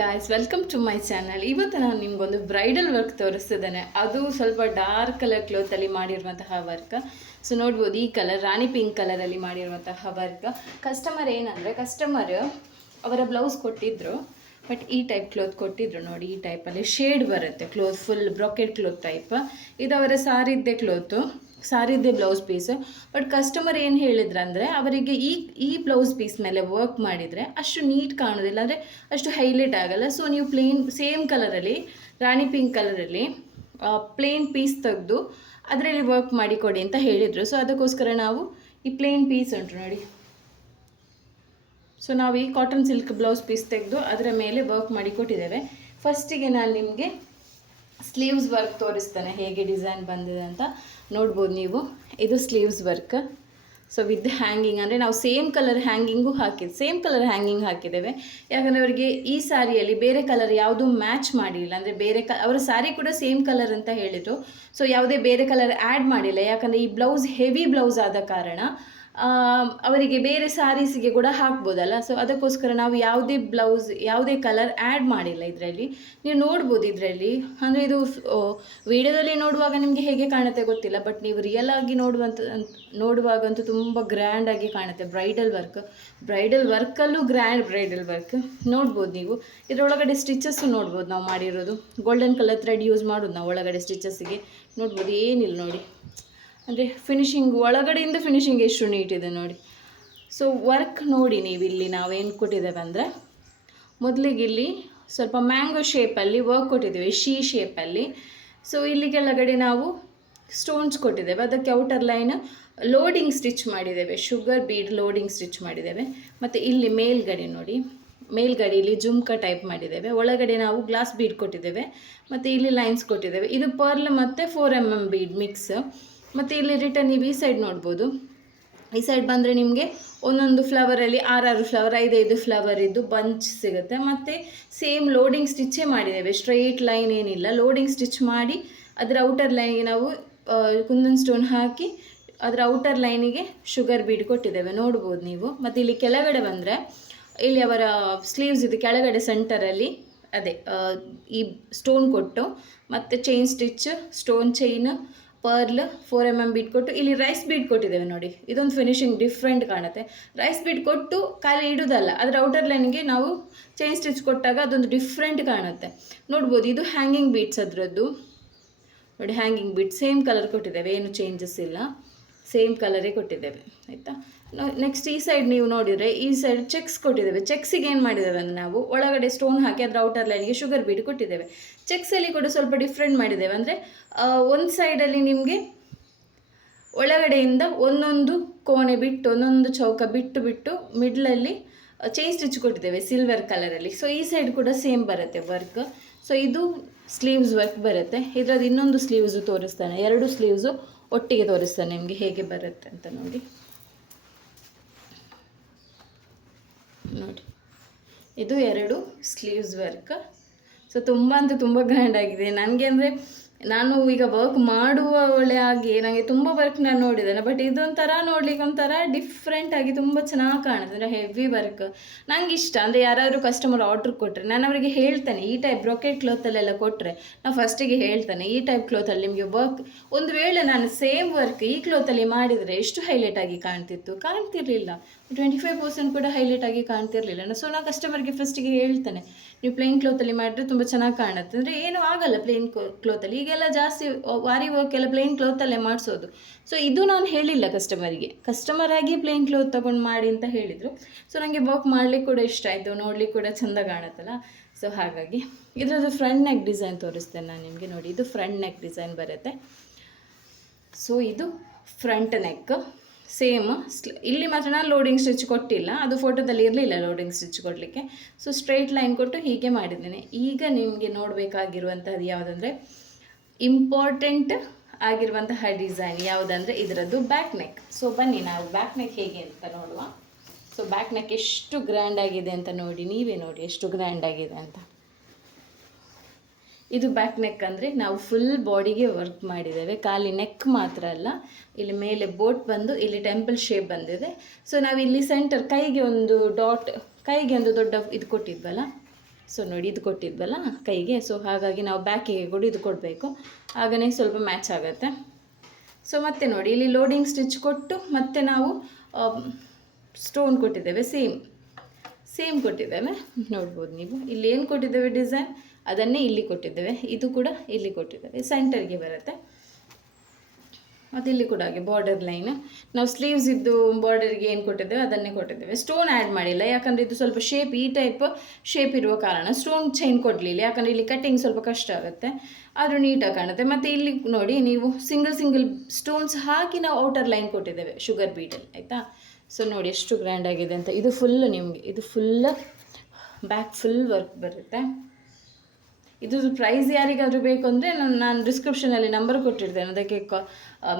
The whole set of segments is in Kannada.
Guys, welcome to my channel. ಇವತ್ತು ನಾನು ನಿಮ್ಗೊಂದು ಬ್ರೈಡಲ್ ವರ್ಕ್ ತೋರಿಸ್ತಿದ್ದೇನೆ. ಅದು ಸ್ವಲ್ಪ ಡಾರ್ಕ್ ಕಲರ್ ಕ್ಲೋತಲ್ಲಿ ಮಾಡಿರುವಂತಹ ವರ್ಕ್. ಸೊ ನೋಡ್ಬೋದು, ಈ ಕಲರ್ ರಾಣಿ ಪಿಂಕ್ ಕಲರಲ್ಲಿ ಮಾಡಿರುವಂತಹ ವರ್ಕ್. ಕಸ್ಟಮರ್ ಅವರ ಬ್ಲೌಸ್ ಕೊಟ್ಟಿದ್ರು, ಬಟ್ ಈ ಟೈಪ್ ಕ್ಲೋತ್ ಕೊಟ್ಟಿದ್ರು. ನೋಡಿ, ಈ ಟೈಪಲ್ಲಿ ಶೇಡ್ ಬರುತ್ತೆ cloth, full brocade cloth type. ಇದು ಅವರ ಸಾರಿದ್ದೆ ಕ್ಲೋತು, ಸಾರಿದ್ದೆ ಬ್ಲೌಸ್ ಪೀಸು. ಬಟ್ ಕಸ್ಟಮರ್ ಏನು ಹೇಳಿದ್ರಂದರೆ, ಅವರಿಗೆ ಈ ಬ್ಲೌಸ್ ಪೀಸ್ ಮೇಲೆ ವರ್ಕ್ ಮಾಡಿದರೆ ಅಷ್ಟು ನೀಟ್ ಕಾಣೋದಿಲ್ಲ, ಅಂದರೆ ಅಷ್ಟು ಹೈಲೈಟ್ ಆಗಲ್ಲ. ಸೊ ನೀವು ಪ್ಲೇನ್ ಸೇಮ್ ಕಲರಲ್ಲಿ, ರಾಣಿ ಪಿಂಕ್ ಕಲರಲ್ಲಿ ಪ್ಲೇನ್ ಪೀಸ್ ತೆಗೆದು ಅದರಲ್ಲಿ ವರ್ಕ್ ಮಾಡಿ ಕೊಡಿ ಅಂತ ಹೇಳಿದರು. ಸೊ ಅದಕ್ಕೋಸ್ಕರ ನಾವು ಈ ಪ್ಲೇನ್ ಪೀಸ್ ಉಂಟು ನೋಡಿ, ಸೊ ನಾವು ಈ ಕಾಟನ್ ಸಿಲ್ಕ್ ಬ್ಲೌಸ್ ಪೀಸ್ ತೆಗೆದು ಅದರ ಮೇಲೆ ವರ್ಕ್ ಮಾಡಿ ಕೊಟ್ಟಿದ್ದೇವೆ. ಫಸ್ಟಿಗೆ ನಾನು ನಿಮಗೆ ಸ್ಲೀವ್ಸ್ ವರ್ಕ್ ತೋರಿಸ್ತೇನೆ, ಹೇಗೆ ಡಿಸೈನ್ ಬಂದಿದೆ ಅಂತ ನೋಡ್ಬೋದು ನೀವು. ಇದು sleeves work. So with hanging, ಅಂದರೆ ನಾವು ಸೇಮ್ ಕಲರ್ ಹ್ಯಾಂಗಿಂಗ್ ಹಾಕಿದ್ದೇವೆ. ಯಾಕಂದರೆ ಅವರಿಗೆ ಈ ಸ್ಯಾರಿಯಲ್ಲಿ ಬೇರೆ ಕಲರ್ ಯಾವುದೂ ಮ್ಯಾಚ್ ಮಾಡಿಲ್ಲ, ಅಂದರೆ ಅವರ ಸ್ಯಾರಿ ಕೂಡ ಸೇಮ್ ಕಲರ್ ಅಂತ ಹೇಳಿದರು. ಸೊ ಯಾವುದೇ ಬೇರೆ ಕಲರ್ ಆ್ಯಡ್ ಮಾಡಿಲ್ಲ, ಯಾಕಂದರೆ ಈ ಬ್ಲೌಸ್ ಹೆವಿ ಬ್ಲೌಸ್ ಆದ ಕಾರಣ ಅವರಿಗೆ ಬೇರೆ ಸ್ಯಾರೀಸಿಗೆ ಕೂಡ ಹಾಕ್ಬೋದಲ್ಲ. ಸೊ ಅದಕ್ಕೋಸ್ಕರ ನಾವು ಯಾವುದೇ ಕಲರ್ ಆ್ಯಡ್ ಮಾಡಿಲ್ಲ ಇದರಲ್ಲಿ. ನೀವು ನೋಡ್ಬೋದು ಇದರಲ್ಲಿ, ಅಂದರೆ ಇದು ವಿಡಿಯೋದಲ್ಲಿ ನೋಡುವಾಗ ನಿಮಗೆ ಹೇಗೆ ಕಾಣುತ್ತೆ ಗೊತ್ತಿಲ್ಲ, ಬಟ್ ನೀವು ರಿಯಲ್ ಆಗಿ ನೋಡುವಾಗಂತೂ ತುಂಬ ಗ್ರ್ಯಾಂಡಾಗಿ ಕಾಣುತ್ತೆ. ಬ್ರೈಡಲ್ ವರ್ಕಲ್ಲೂ ಗ್ರ್ಯಾಂಡ್ ಬ್ರೈಡಲ್ ವರ್ಕ್ ನೋಡ್ಬೋದು ನೀವು. ಇದರೊಳಗಡೆ ಸ್ಟಿಚಸ್ಸು ನೋಡ್ಬೋದು, ನಾವು ಮಾಡಿರೋದು ಗೋಲ್ಡನ್ ಕಲರ್ ಥ್ರೆಡ್ ಯೂಸ್ ಮಾಡೋದು ನಾವು ಒಳಗಡೆ ಸ್ಟಿಚಸ್ಸಿಗೆ. ನೋಡ್ಬೋದು, ಏನಿಲ್ಲ ನೋಡಿ, ಅಂದರೆ ಫಿನಿಶಿಂಗ್ ಒಳಗಡೆಯಿಂದ ಫಿನಿಶಿಂಗ್ ಎಷ್ಟು ನೀಟಿದೆ ನೋಡಿ. ಸೊ ವರ್ಕ್ ನೋಡಿ ನೀವು, ಇಲ್ಲಿ ನಾವೇನು ಕೊಟ್ಟಿದ್ದೇವೆ ಅಂದರೆ, ಮೊದಲಿಗೆ ಇಲ್ಲಿ ಸ್ವಲ್ಪ ಮ್ಯಾಂಗೋ ಶೇಪಲ್ಲಿ ವರ್ಕ್ ಕೊಟ್ಟಿದ್ದೇವೆ, ಶೇಪಲ್ಲಿ. ಸೊ ಇಲ್ಲಿ ಕೆಳಗಡೆ ನಾವು ಸ್ಟೋನ್ಸ್ ಕೊಟ್ಟಿದ್ದೇವೆ, ಅದಕ್ಕೆ ಔಟರ್ ಲೈನ್ ಲೋಡಿಂಗ್ ಸ್ಟಿಚ್ ಮಾಡಿದ್ದೇವೆ, ಶುಗರ್ ಬೀಡ್ ಲೋಡಿಂಗ್ ಸ್ಟಿಚ್ ಮಾಡಿದ್ದೇವೆ. ಮತ್ತು ಇಲ್ಲಿ ಮೇಲ್ಗಡೆ ಇಲ್ಲಿ ಜುಮ್ಕಾ ಟೈಪ್ ಮಾಡಿದ್ದೇವೆ, ಒಳಗಡೆ ನಾವು ಗ್ಲಾಸ್ ಬೀಡ್ ಕೊಟ್ಟಿದ್ದೇವೆ, ಮತ್ತು ಇಲ್ಲಿ ಲೈನ್ಸ್ ಕೊಟ್ಟಿದ್ದೇವೆ. ಇದು ಪರ್ಲ್ ಮತ್ತು 4mm ಬೀಡ್ ಮಿಕ್ಸ್. ಮತ್ತು ಇಲ್ಲಿ ರಿಟರ್ನ್ ನೀವು ಈ ಸೈಡ್ ನೋಡ್ಬೋದು. ಈ ಸೈಡ್ ಬಂದರೆ ನಿಮಗೆ ಒಂದೊಂದು ಫ್ಲವರಲ್ಲಿ 6 ಫ್ಲವರ್ 5 ಫ್ಲವರ್ ಇದ್ದು ಬಂಚ್ ಸಿಗುತ್ತೆ. ಮತ್ತು ಸೇಮ್ ಲೋಡಿಂಗ್ ಸ್ಟಿಚ್ಚೇ ಮಾಡಿದ್ದೇವೆ, ಸ್ಟ್ರೈಟ್ ಲೈನ್ ಏನಿಲ್ಲ, ಲೋಡಿಂಗ್ ಸ್ಟಿಚ್ ಮಾಡಿ ಅದರ ಔಟರ್ ಲೈನಿಗೆ ನಾವು ಕುಂದನ್ ಸ್ಟೋನ್ ಹಾಕಿ ಅದರ ಔಟರ್ ಲೈನಿಗೆ ಶುಗರ್ ಬೀಡ್ ಕೊಟ್ಟಿದ್ದೇವೆ, ನೋಡ್ಬೋದು ನೀವು. ಮತ್ತು ಇಲ್ಲಿ ಕೆಳಗಡೆ ಬಂದರೆ, ಇಲ್ಲಿ ಅವರ ಸ್ಲೀವ್ಸ್ ಇದು ಕೆಳಗಡೆ ಸೆಂಟರಲ್ಲಿ ಅದೇ ಈ ಸ್ಟೋನ್ ಕೊಟ್ಟು, ಮತ್ತು chain stitch, stone chain, pearl, 4mm bead ಕೊಟ್ಟು ಇಲ್ಲಿ ರೈಸ್ ಬೀಡ್ ಕೊಟ್ಟಿದ್ದೇವೆ ನೋಡಿ. ಇದೊಂದು ಫಿನಿಶಿಂಗ್ ಡಿಫ್ರೆಂಟ್ ಕಾಣುತ್ತೆ. ರೈಸ್ ಬೀಡ್ ಕೊಟ್ಟು ಖಾಲಿ ಇಡೋದಲ್ಲ, ಅದರ ಔಟರ್ ಲೈನ್ಗೆ ನಾವು ಚೈನ್ ಸ್ಟಿಚ್ ಕೊಟ್ಟಾಗ ಅದೊಂದು ಡಿಫ್ರೆಂಟ್ ಕಾಣುತ್ತೆ, ನೋಡ್ಬೋದು. ಇದು ಹ್ಯಾಂಗಿಂಗ್ ಬೀಡ್ಸ್, ಅದರದ್ದು ನೋಡಿ, ಹ್ಯಾಂಗಿಂಗ್ ಬೀಡ್ ಸೇಮ್ ಕಲರ್ ಕೊಟ್ಟಿದ್ದೇವೆ, ಏನು ಚೇಂಜಸ್ ಇಲ್ಲ, ಸೇಮ್ ಕಲರೇ ಕೊಟ್ಟಿದ್ದೇವೆ, ಆಯಿತಾ. ನೆಕ್ಸ್ಟ್ ಈ ಸೈಡ್ ನೀವು ನೋಡಿದರೆ, ಈ ಸೈಡ್ ಚೆಕ್ಸ್ ಕೊಟ್ಟಿದ್ದೇವೆ. ಚೆಕ್ಸಿಗೆ ಏನು ಮಾಡಿದ್ದೇವೆ ಅಂದರೆ, ನಾವು ಒಳಗಡೆ ಸ್ಟೋನ್ ಹಾಕಿ ಅದರ ಔಟರ್ ಲೈನ್ಗೆ ಶುಗರ್ ಬೀಡ್ ಕೊಟ್ಟಿದ್ದೇವೆ. ಚೆಕ್ಸಲ್ಲಿ ಕೂಡ ಸ್ವಲ್ಪ ಡಿಫ್ರೆಂಟ್ ಮಾಡಿದ್ದೇವೆ, ಅಂದರೆ ಒಂದು ಸೈಡಲ್ಲಿ ನಿಮಗೆ ಒಳಗಡೆಯಿಂದ ಒಂದೊಂದು ಕೋಣೆ ಬಿಟ್ಟು, ಒಂದೊಂದು ಚೌಕ ಬಿಟ್ಟು ಮಿಡ್ಲಲ್ಲಿ ಚೈನ್ ಸ್ಟಿಚ್ ಕೊಟ್ಟಿದ್ದೇವೆ ಸಿಲ್ವರ್ ಕಲರಲ್ಲಿ. ಸೊ ಈ ಸೈಡ್ ಕೂಡ ಸೇಮ್ ಬರುತ್ತೆ ವರ್ಕ್. ಸೊ ಇದು ಸ್ಲೀವ್ಸ್ ವರ್ಕ್ ಬರುತ್ತೆ. ಇದರದ್ದು ಇನ್ನೊಂದು ಸ್ಲೀವ್ಸು ತೋರಿಸ್ತಾನೆ, 2 ಸ್ಲೀವ್ಸು ಒಟ್ಟಿಗೆ ತೋರಿಸ್ತಾನೆ ನಿಮಗೆ ಹೇಗೆ ಬರುತ್ತೆ ಅಂತ ನೋಡಿ. ಇದು 2 ಸ್ಲೀವ್ಸ್ ವರ್ಕ್. ಸೊ ತುಂಬ ಗ್ರ್ಯಾಂಡ್ ಆಗಿದೆ ನನಗೆ, ಅಂದರೆ ನಾನು ಈಗ ವರ್ಕ್ ಮಾಡುವ ಒಳ್ಳೆಯಾಗಿ ನನಗೆ ತುಂಬ ವರ್ಕ್ ನಾನು ನೋಡಿದ್ದೇನೆ, ಬಟ್ ಇದೊಂಥರ ನೋಡ್ಲಿಕ್ಕೆ ಒಂಥರ ಡಿಫ್ರೆಂಟಾಗಿ ತುಂಬ ಚೆನ್ನಾಗಿ ಕಾಣುತ್ತೆ, ಅಂದರೆ ಹೆವಿ ವರ್ಕ್ ನನಗೆ ಇಷ್ಟ. ಅಂದರೆ ಯಾರಾದರೂ ಕಸ್ಟಮರ್ ಆರ್ಡ್ರ್ ಕೊಟ್ಟರೆ ನಾನು ಅವರಿಗೆ ಹೇಳ್ತೇನೆ, ಈ ಟೈಪ್ ಬ್ರೊಕೆಟ್ ಕ್ಲೋತಲ್ಲೆಲ್ಲ ಕೊಟ್ಟರೆ ನಾನು ಫಸ್ಟಿಗೆ ಹೇಳ್ತೇನೆ, ಈ ಟೈಪ್ ಕ್ಲೋತಲ್ಲಿ ನಿಮಗೆ ವರ್ಕ್, ಒಂದು ವೇಳೆ ನಾನು ಸೇಮ್ ವರ್ಕ್ ಈ ಕ್ಲೋತಲ್ಲಿ ಮಾಡಿದರೆ ಎಷ್ಟು ಹೈಲೈಟಾಗಿ ಕಾಣ್ತಿರಲಿಲ್ಲ, 25% ಕೂಡ ಹೈಲೈಟಾಗಿ ಕಾಣ್ತಿರಲಿಲ್ಲ. ಸೊ ನಾನು ಕಸ್ಟಮರ್ಗೆ ಫಸ್ಟಿಗೆ ಹೇಳ್ತೇನೆ, ನೀವು ಪ್ಲೇನ್ ಕ್ಲೋತಲ್ಲಿ ಮಾಡಿದ್ರೆ ತುಂಬ ಚೆನ್ನಾಗಿ ಕಾಣುತ್ತೆ, ಅಂದರೆ ಏನೂ ಆಗಲ್ಲ ಪ್ಲೇನ್ ಕ್ಲೋತಲ್ಲಿ. ಈಗೆಲ್ಲ ಜಾಸ್ತಿ ವಾರಿ ವರ್ಕ್ ಎಲ್ಲ ಪ್ಲೇನ್ ಕ್ಲೋತಲ್ಲೇ ಮಾಡಿಸೋದು. ಸೊ ಇದು ನಾನು ಹೇಳಿಲ್ಲ ಕಸ್ಟಮರ್ ಆಗಿ ಪ್ಲೇನ್ ಕ್ಲೋತ್ ತೊಗೊಂಡು ಮಾಡಿ ಅಂತ ಹೇಳಿದರು. ಸೊ ನನಗೆ ವರ್ಕ್ ಮಾಡಲಿಕ್ಕೆ ಕೂಡ ಇಷ್ಟ ಆಯಿತು, ನೋಡಲಿಕ್ಕೆ ಕೂಡ ಚೆಂದ ಕಾಣುತ್ತಲ್ಲ. ಸೊ ಹಾಗಾಗಿ ಇದರದ್ದು ಫ್ರಂಟ್ ನೆಕ್ ಡಿಸೈನ್ ತೋರಿಸ್ತೇನೆ ನಾನು ನಿಮಗೆ. ನೋಡಿ, ಇದು ಫ್ರಂಟ್ ನೆಕ್ ಡಿಸೈನ್ ಬರುತ್ತೆ. ಸೊ ಇದು ಫ್ರಂಟ್ ನೆಕ್ ಸೇಮ್. ಇಲ್ಲಿ ಮಾತ್ರ ನಾನು ಲೋಡಿಂಗ್ ಸ್ಟಿಚ್ ಕೊಟ್ಟಿಲ್ಲ, ಅದು ಫೋಟೋದಲ್ಲಿ ಇರಲಿಲ್ಲ ಲೋಡಿಂಗ್ ಸ್ಟಿಚ್ ಕೊಡಲಿಕ್ಕೆ. ಸೊ ಸ್ಟ್ರೈಟ್ ಲೈನ್ ಕೊಟ್ಟು ಹೀಗೆ ಮಾಡಿದ್ದೇನೆ. ಈಗ ನಿಮಗೆ ನೋಡಬೇಕಾಗಿರುವಂಥದ್ದು ಯಾವುದಂದರೆ, ಇಂಪಾರ್ಟೆಂಟ್ ಆಗಿರುವಂತಹ ಡಿಸೈನ್ ಯಾವುದಂದರೆ ಇದರದ್ದು ಬ್ಯಾಕ್ ನೆಕ್. ಸೊ ಬನ್ನಿ ನಾವು ಬ್ಯಾಕ್ ನೆಕ್ ಹೇಗೆ ಅಂತ ನೋಡುವ. ಸೊ ಬ್ಯಾಕ್ ನೆಕ್ ಎಷ್ಟು ಗ್ರ್ಯಾಂಡ್ ಆಗಿದೆ ಅಂತ ನೋಡಿ, ನೀವೇ ನೋಡಿ ಎಷ್ಟು ಗ್ರ್ಯಾಂಡ್ ಆಗಿದೆ ಅಂತ. ಇದು ಬ್ಯಾಕ್ ನೆಕ್, ಅಂದರೆ ನಾವು ಫುಲ್ ಬಾಡಿಗೆ ವರ್ಕ್ ಮಾಡಿದ್ದೇವೆ, ಖಾಲಿ ನೆಕ್ ಮಾತ್ರ ಅಲ್ಲ, ಇಲ್ಲಿ ಮೇಲೆ ಬೋಟ್ ಬಂದು ಇಲ್ಲಿ ಟೆಂಪಲ್ ಶೇಪ್ ಬಂದಿದೆ. ಸೊ ನಾವು ಇಲ್ಲಿ ಸೆಂಟರ್ ಕೈಗೆ ಒಂದು ದೊಡ್ಡ ಇದು ಕೊಟ್ಟಿದ್ವಲ್ಲ, ಸೊ ನೋಡಿ ಇದು ಕೊಟ್ಟಿದ್ವಲ್ಲ ಕೈಗೆ, ಸೊ ಹಾಗಾಗಿ ನಾವು ಬ್ಯಾಕಿಗೆ ಕೂಡ ಇದು ಕೊಡಬೇಕು, ಆಗನೇ ಸ್ವಲ್ಪ ಮ್ಯಾಚ್ ಆಗುತ್ತೆ. ಸೊ ಮತ್ತೆ ನೋಡಿ ಇಲ್ಲಿ ಲೋಡಿಂಗ್ ಸ್ಟಿಚ್ ಕೊಟ್ಟು ಮತ್ತೆ ನಾವು ಸ್ಟೋನ್ ಕೊಟ್ಟಿದ್ದೇವೆ, ಸೇಮ್ ಕೊಟ್ಟಿದ್ದೇವೆ. ನೋಡ್ಬೋದು ನೀವು ಇಲ್ಲಿ ಏನು ಕೊಟ್ಟಿದ್ದೇವೆ ಡಿಸೈನ್ ಅದನ್ನೇ ಇಲ್ಲಿ ಕೊಟ್ಟಿದ್ದೇವೆ, ಇದು ಕೂಡ ಇಲ್ಲಿ ಕೊಟ್ಟಿದ್ದೇವೆ, ಸೆಂಟರ್ಗೆ ಬರುತ್ತೆ. ಮತ್ತು ಇಲ್ಲಿ ಕೂಡ ಹಾಗೆ ಬಾರ್ಡರ್ ಲೈನ್, ನಾವು ಸ್ಲೀವ್ಸ್ ಇದ್ದು ಬಾರ್ಡರ್ಗೆ ಏನು ಕೊಟ್ಟಿದ್ದೇವೆ ಅದನ್ನೇ ಕೊಟ್ಟಿದ್ದೇವೆ. ಸ್ಟೋನ್ ಆ್ಯಡ್ ಮಾಡಿಲ್ಲ, ಯಾಕಂದರೆ ಇದು ಸ್ವಲ್ಪ ಶೇಪ್ ಈ ಟೈಪ್ ಶೇಪ್ ಇರುವ ಕಾರಣ ಸ್ಟೋನ್ ಚೈನ್ ಕೊಡಲಿಲ್ಲ, ಯಾಕಂದರೆ ಇಲ್ಲಿ ಕಟ್ಟಿಂಗ್ ಸ್ವಲ್ಪ ಕಷ್ಟ ಆಗುತ್ತೆ, ಆದರೂ ನೀಟಾಗಿ ಕಾಣುತ್ತೆ. ಮತ್ತು ಇಲ್ಲಿ ನೋಡಿ ನೀವು ಸಿಂಗಲ್ ಸ್ಟೋನ್ಸ್ ಹಾಕಿ ನಾವು ಔಟರ್ ಲೈನ್ ಕೊಟ್ಟಿದ್ದೇವೆ ಶುಗರ್ ಬೀಡಲ್ಲಿ, ಆಯಿತಾ. ಸೊ ನೋಡಿ ಎಷ್ಟು ಗ್ರ್ಯಾಂಡ್ ಆಗಿದೆ ಅಂತ. ಇದು ಫುಲ್ ನಿಮಗೆ ಇದು ಫುಲ್ ಬ್ಯಾಕ್ ಫುಲ್ ವರ್ಕ್ ಬರುತ್ತೆ. ಇದು ಪ್ರೈಸ್ ಯಾರಿಗಾದರೂ ಬೇಕು ಅಂದರೆ ನಾನು ಡಿಸ್ಕ್ರಿಪ್ಷನಲ್ಲಿ ನಂಬರ್ ಕೊಟ್ಟಿರ್ತೇನೆ, ಅದಕ್ಕೆ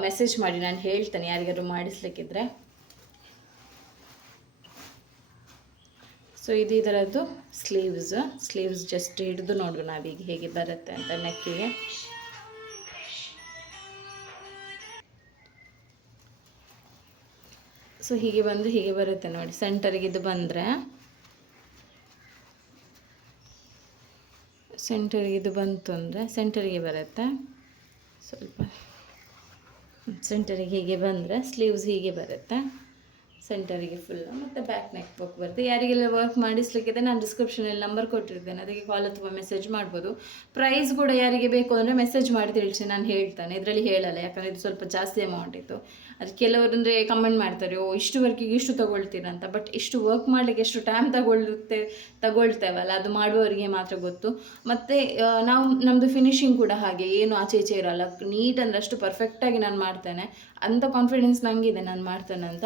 ಮೆಸೇಜ್ ಮಾಡಿ ನಾನು ಹೇಳ್ತೇನೆ ಯಾರಿಗಾದ್ರೂ ಮಾಡಿಸ್ಲಿಕ್ಕಿದ್ರೆ. ಸೊ ಇದು ಇದರದ್ದು ಸ್ಲೀವ್ಸ್ ಜಸ್ಟ್ ಹಿಡಿದು ನೋಡು ನಾವೀಗ ಹೇಗೆ ಬರುತ್ತೆ ಅಂತ ನೆಕ್ಕಿಗೆ. ಸೊ ಹೀಗೆ ಬಂದು ಹೀಗೆ ಬರುತ್ತೆ ನೋಡಿ, ಸೆಂಟರ್ಗೆ ಇದು ಬಂದರೆ ಸೆಂಟರ್ಗೆ ಇದು ಬಂತು ಅಂದರೆ ಸೆಂಟರ್ಗೆ ಬರುತ್ತೆ, ಸ್ವಲ್ಪ ಸೆಂಟರಿಗೆ ಹೀಗೆ ಬಂದರೆ ಸ್ಲೀವ್ಸ್ ಹೀಗೆ ಬರುತ್ತೆ, ಸೆಂಟರಿಗೆ ಫುಲ್ಲು, ಮತ್ತು ಬ್ಯಾಕ್ ನೆಕ್ ವರ್ಕ್ ಬರುತ್ತೆ. ಯಾರಿಗೆಲ್ಲ ವರ್ಕ್ ಮಾಡಿಸ್ಲಿಕ್ಕಿದೆ ನಾನು ಡಿಸ್ಕ್ರಿಪ್ಷನಲ್ಲಿ ನಂಬರ್ ಕೊಟ್ಟಿರ್ತೇನೆ, ಅದಕ್ಕೆ ಕಾಲ್ ಅಥವಾ ಮೆಸೇಜ್ ಮಾಡ್ಬೋದು. ಪ್ರೈಸ್ ಕೂಡ ಯಾರಿಗೆ ಬೇಕು ಅಂದರೆ ಮೆಸೇಜ್ ಮಾಡಿ ತಿಳಿಸಿ, ನಾನು ಹೇಳ್ತೇನೆ, ಇದರಲ್ಲಿ ಹೇಳಲ್ಲ, ಯಾಕಂದರೆ ಇದು ಸ್ವಲ್ಪ ಜಾಸ್ತಿ ಅಮೌಂಟ್ ಇತ್ತು. ಅದು ಕೆಲವರು ಅಂದರೆ ಕಮೆಂಟ್ ಮಾಡ್ತಾರೆ, ಓ ಇಷ್ಟು ವರ್ಕಿಗೆ ಇಷ್ಟು ತೊಗೊಳ್ತೀರ ಅಂತ. ಬಟ್ ಇಷ್ಟು ವರ್ಕ್ ಮಾಡಲಿಕ್ಕೆ ಎಷ್ಟು ಟೈಮ್ ತಗೊಳ್ತೇವಲ್ಲ ಅದು ಮಾಡುವವರಿಗೆ ಮಾತ್ರ ಗೊತ್ತು. ಮತ್ತು ನಾವು ನಮ್ಮದು ಫಿನಿಶಿಂಗ್ ಕೂಡ ಹಾಗೆ ಏನು ಆಚೆ ಈಚೆ ಇರೋಲ್ಲ, ನೀಟ್ ಅಂದರೆ ಅಷ್ಟು ಪರ್ಫೆಕ್ಟಾಗಿ ನಾನು ಮಾಡ್ತೇನೆ ಅಂಥ ಕಾನ್ಫಿಡೆನ್ಸ್ ನನಗಿದೆ ನಾನು ಮಾಡ್ತೇನೆ ಅಂತ.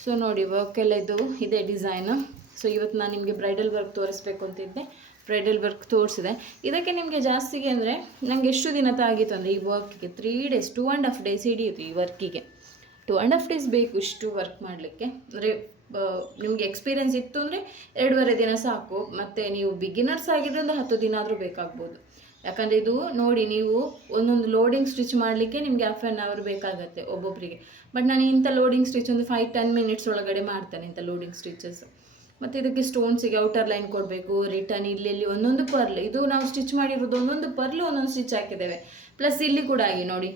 ಸೊ ನೋಡಿ ವರ್ಕ್ ಎಲ್ಲ ಇದು ಇದೆ ಡಿಸೈನು. ಸೊ ಇವತ್ತು ನಾನು ನಿಮಗೆ ಬ್ರೈಡಲ್ ವರ್ಕ್ ತೋರಿಸ್ಬೇಕು ಅಂತಿದ್ದೆ, ಬ್ರೈಡಲ್ ವರ್ಕ್ ತೋರಿಸಿದೆ. ಇದಕ್ಕೆ ನಿಮಗೆ ಜಾಸ್ತಿಗೆ ಅಂದರೆ ನನಗೆ ಎಷ್ಟು ದಿನ ಆಗಿತ್ತು ಅಂದರೆ ಈ ವರ್ಕಿಗೆ 3 days 2.5 days ಹಿಡಿಯಿತು. ಈ ವರ್ಕಿಗೆ 2.5 days ಬೇಕು ಇಷ್ಟು ವರ್ಕ್ ಮಾಡಲಿಕ್ಕೆ. ಅಂದರೆ ನಿಮಗೆ ಎಕ್ಸ್ಪೀರಿಯೆನ್ಸ್ ಇತ್ತು ಅಂದರೆ 2.5 ದಿನ ಸಾಕು, ಮತ್ತು ನೀವು ಬಿಗಿನರ್ಸ್ ಆಗಿದ್ದರಿಂದ 10 ದಿನ ಆದರೂ ಬೇಕಾಗ್ಬೋದು. ಯಾಕಂದರೆ ಇದು ನೋಡಿ ನೀವು ಒಂದೊಂದು ಲೋಡಿಂಗ್ ಸ್ಟಿಚ್ ಮಾಡಲಿಕ್ಕೆ ನಿಮಗೆ 1/2 hour ಬೇಕಾಗುತ್ತೆ ಒಬ್ಬೊಬ್ಬರಿಗೆ. ಬಟ್ ನಾನು ಇಂಥ ಲೋಡಿಂಗ್ ಸ್ಟಿಚ್ ಒಂದು 5-10 minutes ಒಳಗಡೆ ಮಾಡ್ತೇನೆ, ಇಂಥ ಲೋಡಿಂಗ್ ಸ್ಟಿಚಸ್. ಮತ್ತು ಇದಕ್ಕೆ ಸ್ಟೋನ್ಸಿಗೆ ಔಟರ್ ಲೈನ್ ಕೊಡಬೇಕು, ರಿಟರ್ನ್ ಇಲ್ಲಿ ಒಂದೊಂದು ಪರ್ಲ್, ಇದು ನಾವು ಸ್ಟಿಚ್ ಮಾಡಿರೋದು ಒಂದೊಂದು ಪರ್ಲು ಒಂದೊಂದು ಸ್ಟಿಚ್ ಹಾಕಿದ್ದೇವೆ. ಪ್ಲಸ್ ಇಲ್ಲಿ ಕೂಡ ಹಾಗೆ ನೋಡಿ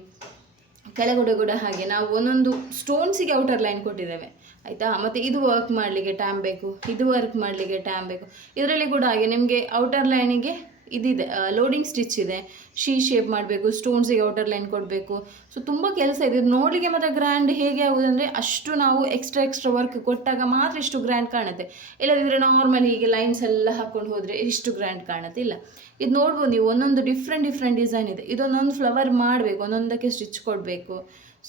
ಕೆಳಗಡೆ ಕೂಡ ಹಾಗೆ ನಾವು ಒಂದೊಂದು ಸ್ಟೋನ್ಸಿಗೆ ಔಟರ್ ಲೈನ್ ಕೊಟ್ಟಿದ್ದೇವೆ, ಆಯಿತಾ. ಮತ್ತು ಇದು ವರ್ಕ್ ಮಾಡಲಿಕ್ಕೆ ಟೈಮ್ ಬೇಕು, ಇದು ವರ್ಕ್ ಮಾಡಲಿಕ್ಕೆ ಟೈಮ್ ಬೇಕು. ಇದರಲ್ಲಿ ಕೂಡ ಹಾಗೆ ನಿಮಗೆ ಔಟರ್ ಲೈನಿಗೆ ಇದಿದೆ, ಲೋಡಿಂಗ್ ಸ್ಟಿಚ್ ಇದೆ, ಶೇಪ್ ಮಾಡಬೇಕು, ಸ್ಟೋನ್ಸಿಗೆ ಔಟರ್ ಲೈನ್ ಕೊಡಬೇಕು. ಸೊ ತುಂಬ ಕೆಲಸ ಇದೆ. ಇದು ನೋಡಲಿಕ್ಕೆ ಮಾತ್ರ ಗ್ರ್ಯಾಂಡ್ ಹೇಗೆ ಆಗೋದಂದರೆ ಅಷ್ಟು ನಾವು ಎಕ್ಸ್ಟ್ರಾ ವರ್ಕ್ ಕೊಟ್ಟಾಗ ಮಾತ್ರ ಇಷ್ಟು ಗ್ರ್ಯಾಂಡ್ ಕಾಣುತ್ತೆ. ಇಲ್ಲದಿದ್ದರೆ ನಾರ್ಮಲ್ ಹೀಗೆ ಲೈನ್ಸ್ ಎಲ್ಲ ಹಾಕ್ಕೊಂಡು ಹೋದರೆ ಇಷ್ಟು ಗ್ರ್ಯಾಂಡ್ ಕಾಣುತ್ತೆ ಇಲ್ಲ. ಇದು ನೋಡ್ಬೋದು ನೀವು ಒಂದೊಂದು ಡಿಫ್ರೆಂಟ್ ಡಿಸೈನ್ ಇದೆ. ಇದೊಂದೊಂದು ಫ್ಲವರ್ ಮಾಡಬೇಕು, ಒಂದೊಂದಕ್ಕೆ ಸ್ಟಿಚ್ ಕೊಡಬೇಕು.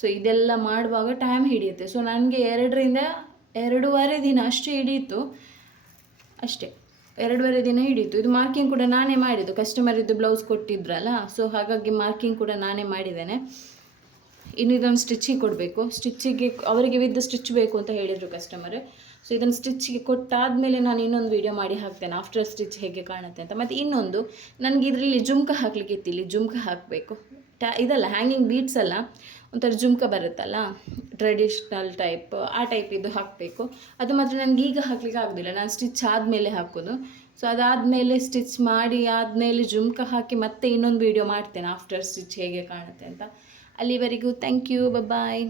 ಸೊ ಇದೆಲ್ಲ ಮಾಡುವಾಗ ಟೈಮ್ ಹಿಡಿಯುತ್ತೆ. ಸೊ ನನಗೆ 2.5 ದಿನ ಅಷ್ಟೇ ಹಿಡಿಯಿತು, ಅಷ್ಟೇ 2.5 ದಿನ ಹಿಡಿಯಿತು. ಇದು ಮಾರ್ಕಿಂಗ್ ಕೂಡ ನಾನೇ ಮಾಡಿದ್ದು, ಕಸ್ಟಮರಿದ್ದು ಬ್ಲೌಸ್ ಕೊಟ್ಟಿದ್ರಲ್ಲ, ಸೊ ಹಾಗಾಗಿ ಮಾರ್ಕಿಂಗ್ ಕೂಡ ನಾನೇ ಮಾಡಿದ್ದೇನೆ. ಇನ್ನು ಇದೊಂದು ಸ್ಟಿಚ್ಚಿಗೆ ಕೊಡಬೇಕು, ಸ್ಟಿಚ್ಚಿಗೆ ಅವರಿಗೆ ವಿದ್ ಸ್ಟಿಚ್ ಬೇಕು ಅಂತ ಹೇಳಿದರು ಕಸ್ಟಮರ್. ಸೊ ಇದನ್ನು ಸ್ಟಿಚ್ಗೆ ಕೊಟ್ಟಾದಮೇಲೆ ನಾನು ಇನ್ನೊಂದು ವೀಡಿಯೋ ಮಾಡಿ ಹಾಕ್ತೇನೆ ಆಫ್ಟರ್ ಸ್ಟಿಚ್ ಹೇಗೆ ಕಾಣುತ್ತೆ ಅಂತ. ಮತ್ತು ಇನ್ನೊಂದು ನನಗೆ ಇದರಲ್ಲಿ ಜುಮ್ಕ ಹಾಕಲಿಕ್ಕೆ ಇತ್ತು, ಇಲ್ಲಿ ಜುಮ್ಕ ಹಾಕಬೇಕು. ಇದಲ್ಲ ಹ್ಯಾಂಗಿಂಗ್ ಬೀಟ್ಸ್ ಅಲ್ಲ, ಒಂಥರ ಜುಮ್ಕ ಬರುತ್ತಲ್ಲ ಟ್ರೆಡಿಷ್ನಲ್ ಟೈಪ್, ಆ ಟೈಪ್ ಇದು ಹಾಕಬೇಕು. ಅದು ಮಾತ್ರ ನನಗೆ ಈಗ ಹಾಕ್ಲಿಕ್ಕೆ ಆಗೋದಿಲ್ಲ, ನಾನು ಸ್ಟಿಚ್ ಆದಮೇಲೆ ಹಾಕೋದು. ಸೊ ಅದಾದಮೇಲೆ ಸ್ಟಿಚ್ ಮಾಡಿ ಆದಮೇಲೆ ಜುಮ್ಕ ಹಾಕಿ ಮತ್ತೆ ಇನ್ನೊಂದು ವೀಡಿಯೋ ಮಾಡ್ತೇನೆ ಆಫ್ಟರ್ ಸ್ಟಿಚ್ ಹೇಗೆ ಕಾಣುತ್ತೆ ಅಂತ. ಅಲ್ಲಿವರೆಗೂ ಥ್ಯಾಂಕ್ ಯು, ಬಾಯ್.